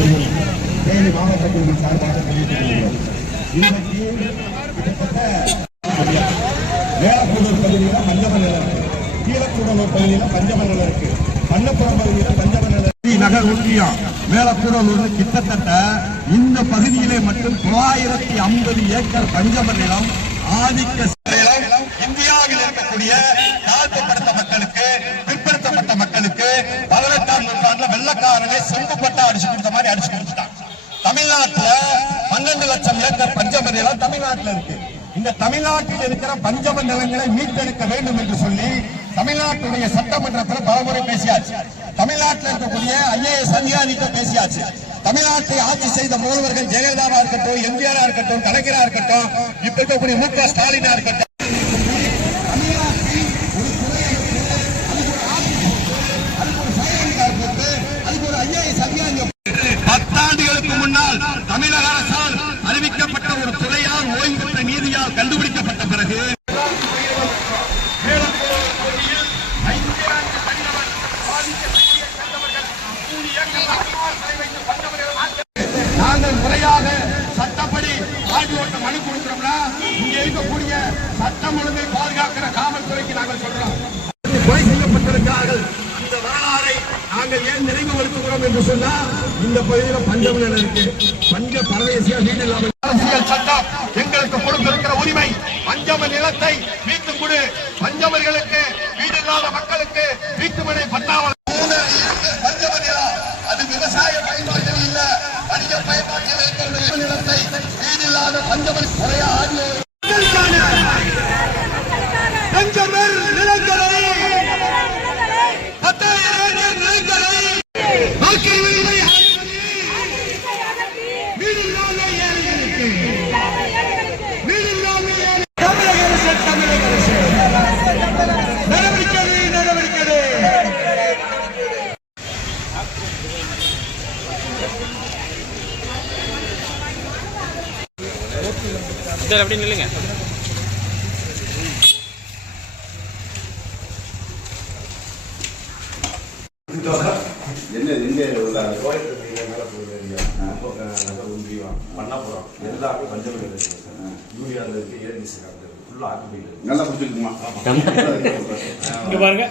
என்பதையும் தேனி மாவட்ட குழுவின் சார்பாக தெரிவித்துக் கொள்கிறோம் இன்றைக்கு கிட்டத்தட்ட மேலக்கூடூர் பகுதியில் பஞ்சம நிலம் இருக்கு கீழக்கூடலூர் பகுதியில் பஞ்சம நிலம் இருக்கு பண்ணப்புறம் பகுதியில் பஞ்சம நிலம் நகர் ஒன்றியம் மேலக்கூடலூர் கிட்டத்தட்ட இந்த பகுதியிலே மட்டும் தொள்ளாயிரத்தி ஐம்பது ஏக்கர் பஞ்சம நிலம் ஆதிக்க இந்தியாவில் இருக்கக்கூடிய தாழ்த்தப்பட்ட மக்களுக்கு பிற்படுத்தப்பட்ட மக்களுக்கு பதினெட்டாம் நூற்றாண்டுல வெள்ளக்காரனை செம்பு மாதிரி அடிச்சு கொடுத்துட்டான் தமிழ்நாட்டுல பன்னெண்டு லட்சம் ஏக்கர் பஞ்சம நிலம் தமிழ்நாட்டுல இருக்கு. இந்த தமிழ்நாட்டில் இருக்கிற பஞ்சம நிலங்களை மீட்டெடுக்க வேண்டும் என்று சொல்லி தமிழ்நாட்டுடைய சட்டமன்றத்தில் பலமுறை பேசியாச்சு. தமிழ்நாட்டில் இருக்கக்கூடிய ஐஏஎஸ் அதிகாரிகிட்ட பேசியாச்சு. தமிழ்நாட்டை ஆட்சி செய்த முதல்வர்கள் ஜெயலலிதாவா இருக்கட்டும் எம்ஜிஆரா இருக்கட்டும் கலைஞரா இருக்கட்டும் இப்ப இருக்கக்கூடிய மு க ஸ்டாலினா இருக்கட்டும். கண்டுபிடிக்கப்பட்ட பிறகு நாங்கள் முறையாக சட்டப்படி ஆடி ஓட்ட மனு கொடுக்கிறோம்னா இங்க இருக்கக்கூடிய சட்டம் ஒழுங்கை பாதுகாக்கிற காவல்துறைக்கு நாங்கள் சொல்றோம். கொலை செய்யப்பட்டிருக்கிறார்கள். இந்த வரலாறை நாங்கள் ஏன் நினைவுபடுத்துகிறோம் என்று சொன்னா இந்த பகுதியில் பஞ்சம் இருக்கு. பஞ்ச பரதேசியா வீடு இல்லாமல் அரசியல் சட்டம் நிலத்தை மீட்டு கொடு. பஞ்சமர்களுக்கு வீடு இல்லாத மக்களுக்கு வீட்டுமனை நிலம் அது விவசாய பயன்பாட்டில் இல்ல. வணிக பயன்பாட்டில் இருக்கிற நிலத்தை வீடு இல்லாத பஞ்சம முறையா ஆடியோ பஞ்சமல் நிலங்களை. பத்தாயிரம் நிலங்களை. ஏழைகளுக்கு. சார் அப்படி நில்லுங்க. என்ன எங்க உள்ள ஒன்றியம் பண்ணாபுரம் எல்லாமே பஞ்சமில் இருக்கு யூரியாவில் இருக்கு ஏஎன்சி ஃபுல்லாக ஆக்குபையில் நல்லா பிடிச்சிருக்குமா இங்க பாருங்க